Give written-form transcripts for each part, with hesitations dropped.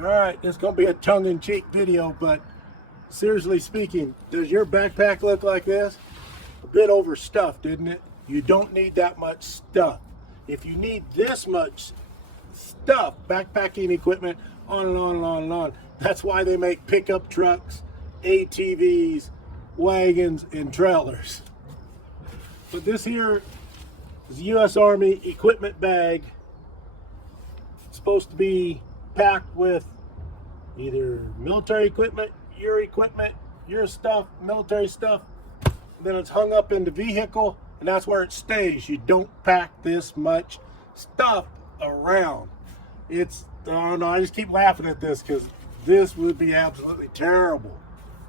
All right, this is going to be a tongue-in-cheek video, but seriously speaking, does your backpack look like this? A bit overstuffed, isn't it? You don't need that much stuff. If you need this much stuff, backpacking equipment, on and on and on and on, that's why they make pickup trucks, ATVs, wagons, and trailers. But this here is a U.S. Army equipment bag. It's supposed to be packed with either military equipment, your stuff, military stuff. Then it's hung up in the vehicle, and that's where it stays. You don't pack this much stuff around. It's, I don't know, I just keep laughing at this because this would be absolutely terrible.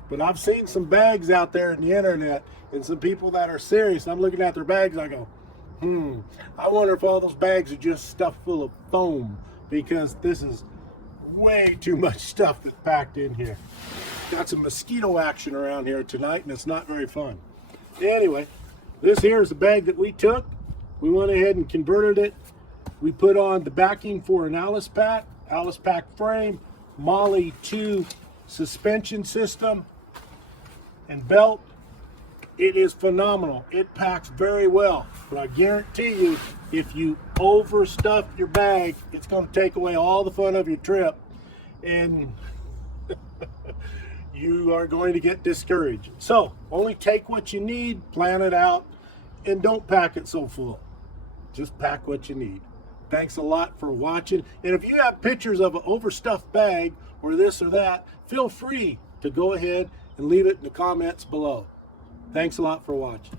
But I've seen some bags out there in the internet and some people that are serious. I'm looking at their bags, I go, I wonder if all those bags are just stuffed full of foam, because this is way too much stuff that's packed in here. Got some mosquito action around here tonight, and it's not very fun. Anyway, this here is the bag that we took. We went ahead and converted it. We put on the backing for an Alice Pack frame, Molly 2 suspension system, and belt. It is phenomenal. It packs very well, but I guarantee you, if you overstuff your bag, it's going to take away all the fun of your trip, and you are going to get discouraged. So only take what you need, plan it out, and don't pack it so full. Just pack what you need. Thanks a lot for watching. And if you have pictures of an overstuffed bag or this or that, feel free to go ahead and leave it in the comments below. Thanks a lot for watching.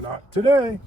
Not today.